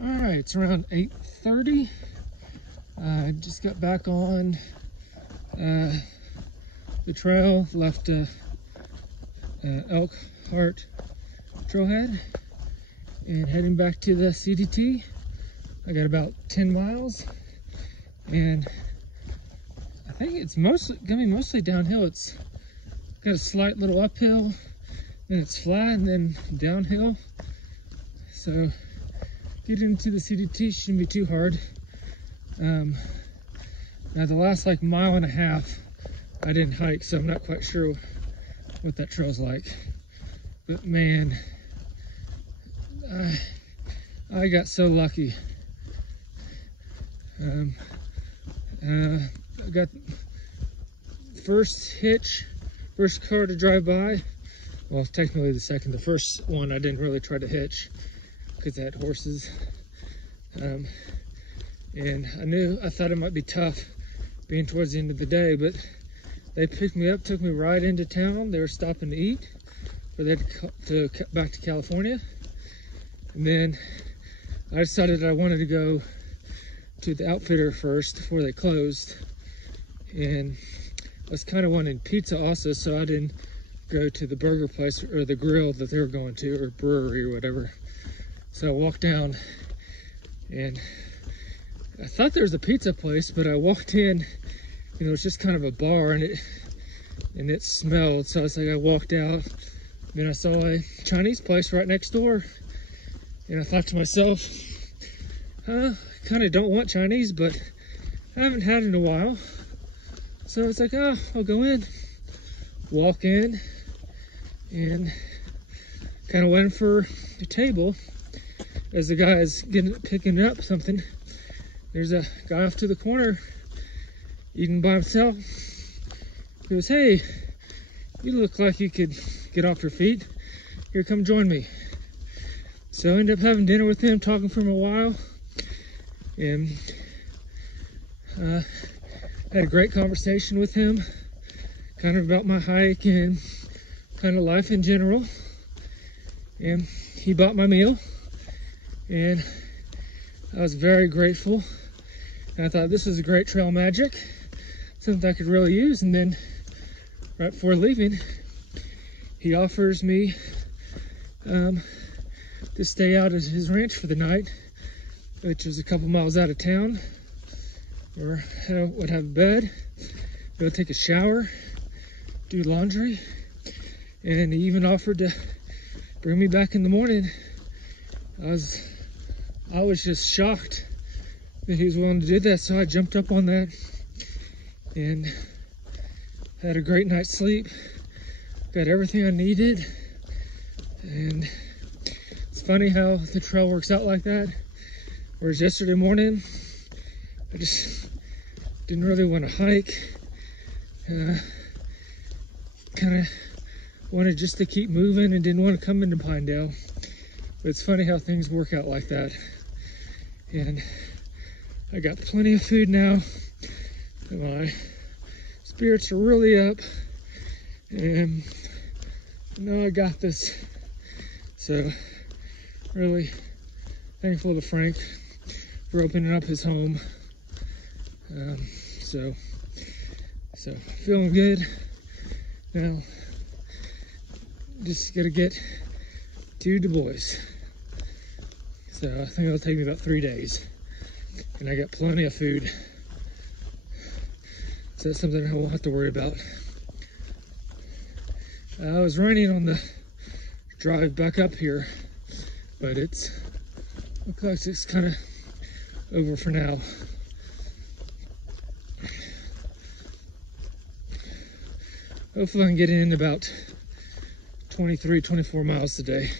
All right, it's around 8:30. I just got back on the trail, left Elkhart Trailhead, and heading back to the CDT. I got about 10 miles, and I think it's gonna be mostly downhill. It's got a slight little uphill, then it's flat, and then downhill. So getting into the CDT shouldn't be too hard. Now the last like mile and a half, I didn't hike, so I'm not quite sure what that trail's like. But man, I got so lucky. I got first car to drive by. Well, technically the second. The first one I didn't really try to hitch because I had horses. And I thought it might be tough being towards the end of the day, but they picked me up, took me right into town. They were stopping to eat for they had to cut back to California. And then I decided I wanted to go to the outfitter first before they closed. And I was kind of wanting pizza also, so I didn't go to the burger place or the grill that they were going to, or brewery or whatever. So I walked down, and I thought there was a pizza place, but I walked in, you know, it's just kind of a bar, and it smelled. So I walked out, then I saw a Chinese place right next door, and I thought to myself, I kind of don't want Chinese, but I haven't had it in a while. So it's like, oh, I'll go in, walk in, and kind of waiting for the table. As the guy is picking up something, there's a guy off to the corner eating by himself. He goes, "Hey, you look like you could get off your feet. Here, come join me." So I ended up having dinner with him, talking for him a while, and had a great conversation with him, kind of about my hike and kind of life in general. And he bought my meal, and I was very grateful. And I thought this was a great trail magic, something I could really use. And then right before leaving, he offers me to stay out at his ranch for the night, which is a couple miles out of town, where I would have a bed, go take a shower, do laundry, and he even offered to bring me back in the morning. I was just shocked that he was willing to do that, so I jumped up on that and had a great night's sleep, got everything I needed. And it's funny how the trail works out like that. Whereas yesterday morning, I just didn't really want to hike. Kind of wanted just to keep moving and didn't want to come into Pinedale. But it's funny how things work out like that. And I got plenty of food now. My spirits are really up. And I know I got this. So really thankful to Frank for opening up his home. So feeling good now. Just gotta get to Du Bois. So I think it'll take me about 3 days, and I got plenty of food. So that's something I won't have to worry about. I was running on the drive back up here, but looks like it's kind of over for now. Hopefully I can get in about 23, 24 miles today.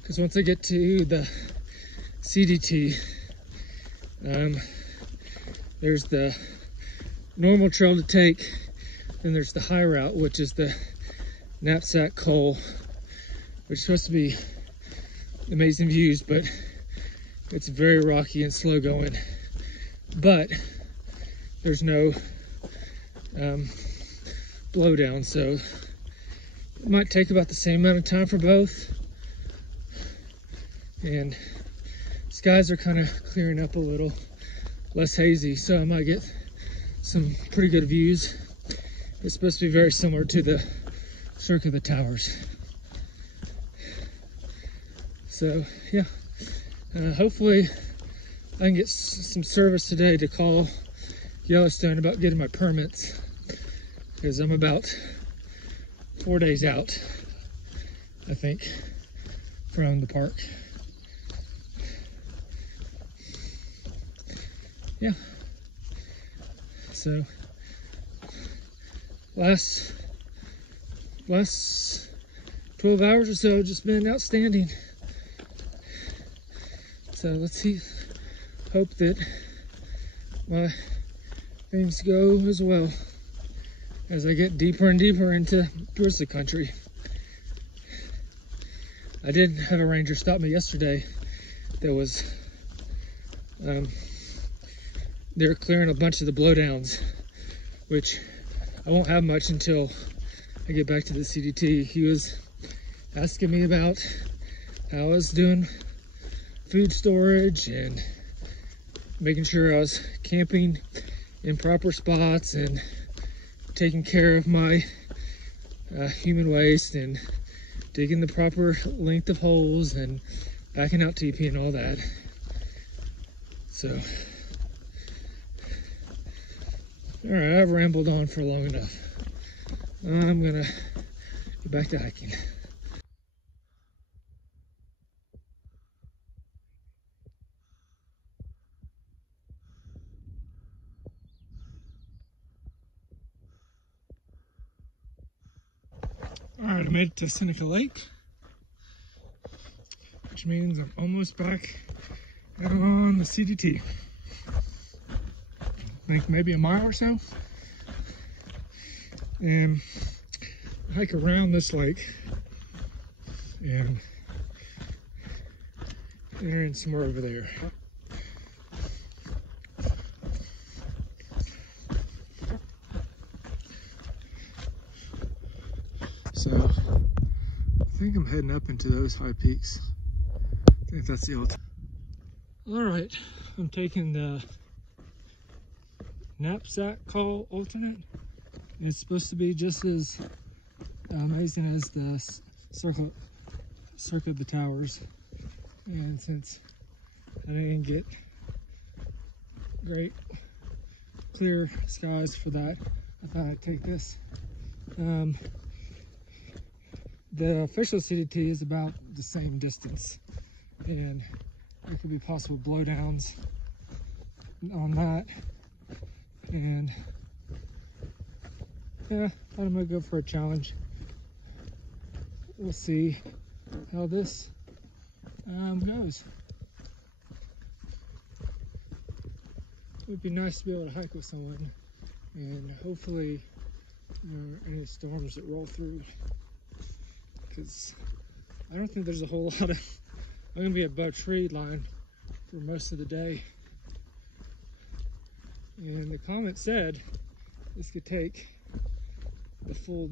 Because once I get to the CDT, there's the normal trail to take, then there's the high route, which is the knapsack coal, which is supposed to be amazing views, but it's very rocky and slow going. But there's no blowdown, so it might take about the same amount of time for both. And it's skies are kind of clearing up a little, less hazy, so I might get some pretty good views. It's supposed to be very similar to the Cirque of the Towers. So yeah, hopefully I can get some service today to call Yellowstone about getting my permits, because I'm about 4 days out, I think, from the park. Yeah. So last 12 hours or so have just been outstanding. So let's see, hope that my things go as well as I get deeper and deeper into towards country. I did have a ranger stop me yesterday that was, they were clearing a bunch of the blowdowns, which I won't have much until I get back to the CDT. He was asking me about how I was doing food storage and making sure I was camping in proper spots and taking care of my human waste and digging the proper length of holes and backing out TP and all that. So, all right, I've rambled on for long enough. I'm gonna get back to hiking. All right, I made it to Seneca Lake, which means I'm almost back on the CDT. I think maybe a mile or so. And hike around this lake and enter in somewhere over there. So I think I'm heading up into those high peaks. I think that's the old. All right, I'm taking the knapsack call alternate. It's supposed to be just as amazing as the Cirque of the Towers. And since I didn't get great clear skies for that, I thought I'd take this. The official CDT is about the same distance, and there could be possible blowdowns on that. And yeah, thought I'm gonna go for a challenge. We'll see how this goes. It would be nice to be able to hike with someone, and hopefully there aren't any storms that roll through, because I don't think there's a whole lot of, I'm gonna be above tree line for most of the day. And the comment said this could take the full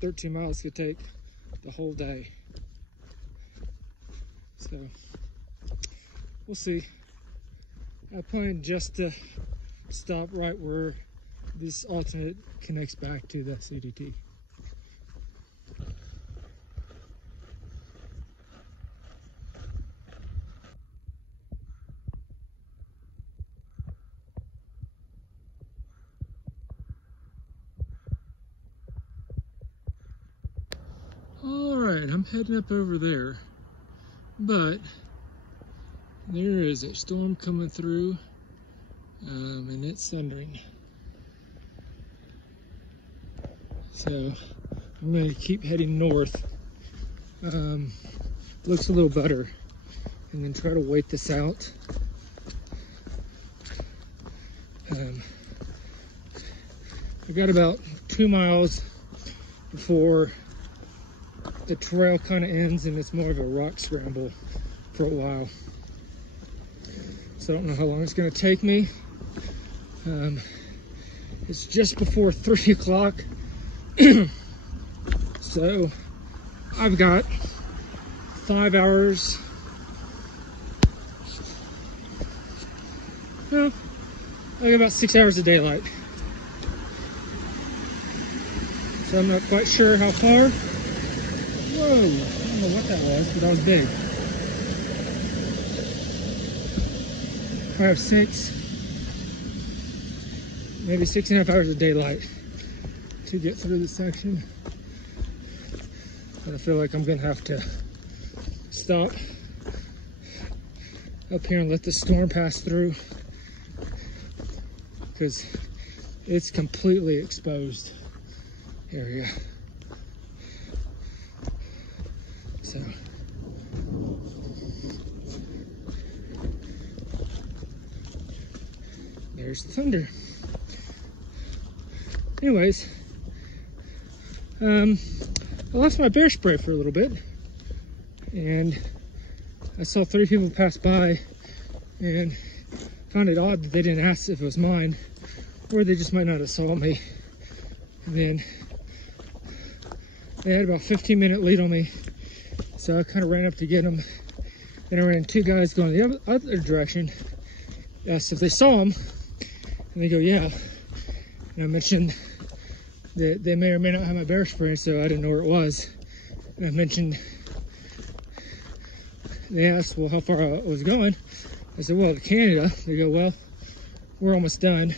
13 miles, could take the whole day. So we'll see. I plan just to stop right where this alternate connects back to the CDT. All right, I'm heading up over there, but there is a storm coming through, and it's thundering. So I'm going to keep heading north. Looks a little better, and then try to wait this out. I've got about 2 miles before the trail kind of ends, and it's more of a rock scramble for a while. So I don't know how long it's going to take me. It's just before 3 o'clock. So I've got 5 hours Well, I get about 6 hours of daylight. So I'm not quite sure how far. Whoa, I don't know what that was, but that was big. I have maybe 6.5 hours of daylight to get through this section. And I feel like I'm gonna have to stop up here and let the storm pass through, because it's completely exposed area. So there's the thunder. Anyways, I lost my bear spray for a little bit, and I saw 3 people pass by and found it odd that they didn't ask if it was mine, or they just might not have saw me. And then they had about a 15-minute lead on me, so I kind of ran up to get them. Then I ran 2 guys going the other direction, asked if they saw them, and they go, yeah. And I mentioned that they may or may not have my bear spray, so I didn't know where it was. And I mentioned, they asked, well, how far I was going. I said, well, to Canada. They go, well, we're almost done.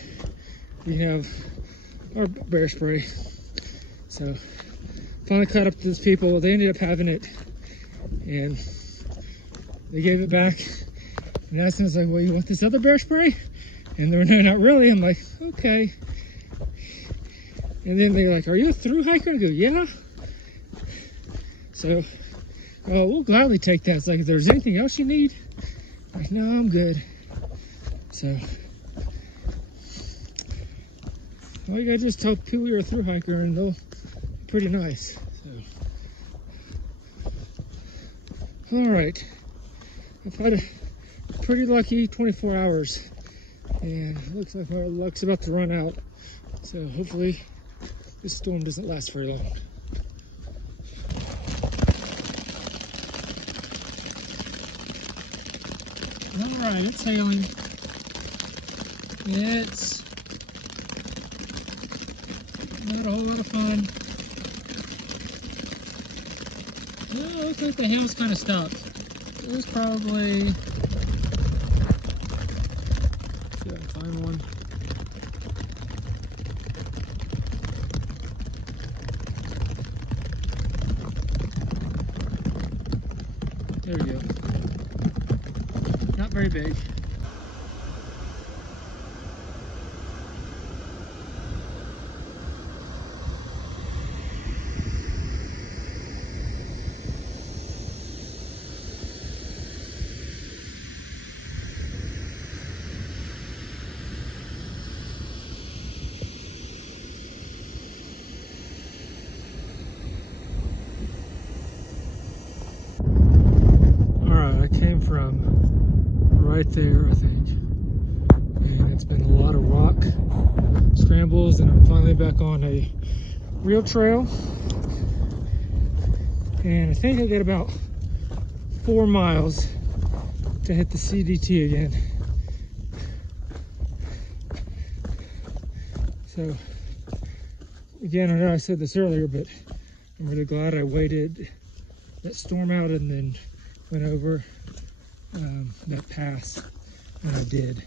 We have our bear spray. So finally caught up to those people. They ended up having it, and they gave it back. And I was like, well, you want this other bear spray? And they were, no, not really. I'm like, okay. And then they're like, are you a thru hiker? I go, yeah. So, oh, we'll gladly take that. It's like, if there's anything else you need, I'm like, no, I'm good. So, all you gotta do is tell people you're a thru hiker, and they'll be pretty nice. So, all right, I've had a pretty lucky 24 hours, and it looks like my luck's about to run out. So hopefully this storm doesn't last very long. All right, it's hailing. It's not a whole lot of fun. Oh, it looks like the hail's kind of stopped. It was probably, see if I can find one. There we go. Not very big. From right there, I think, and it's been a lot of rock scrambles, and I'm finally back on a real trail, and I think I got about 4 miles to hit the CDT again. So again, I know I said this earlier, but I'm really glad I waited that storm out and then went over that pass when I did,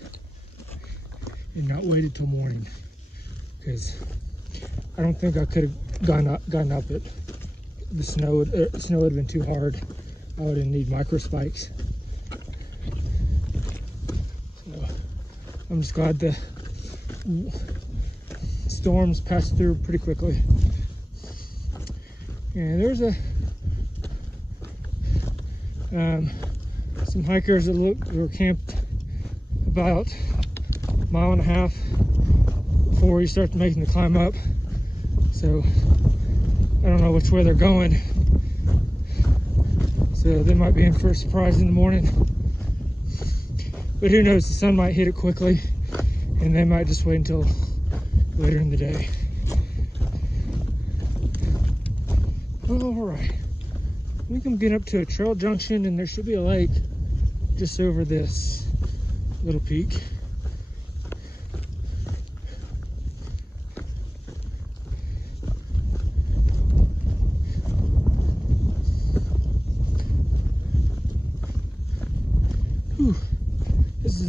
and not waited till morning, because I don't think I could have gotten up it. The snow would have been too hard. I would have needed micro spikes. So I'm just glad the storms passed through pretty quickly. And there's some hikers that were camped about 1.5 miles before you start making the climb up. So I don't know which way they're going. So they might be in for a surprise in the morning. But who knows, the sun might hit it quickly, and they might just wait until later in the day. All right, I think I'm getting up to a trail junction, and there should be a lake just over this little peak.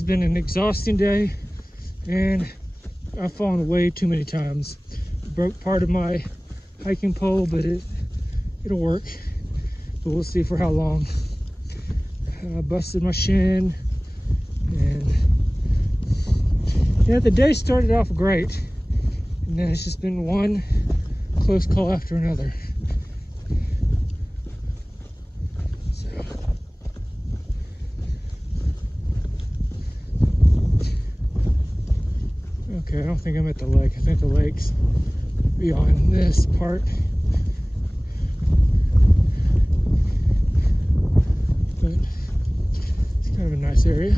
has been an exhausting day, and I've fallen way too many times. Broke part of my hiking pole, but it'll work. But we'll see for how long. I busted my shin, and yeah, the day started off great, and then it's just been one close call after another. So, okay, I don't think I'm at the lake. I think the lake's beyond this part. But it's kind of a nice area.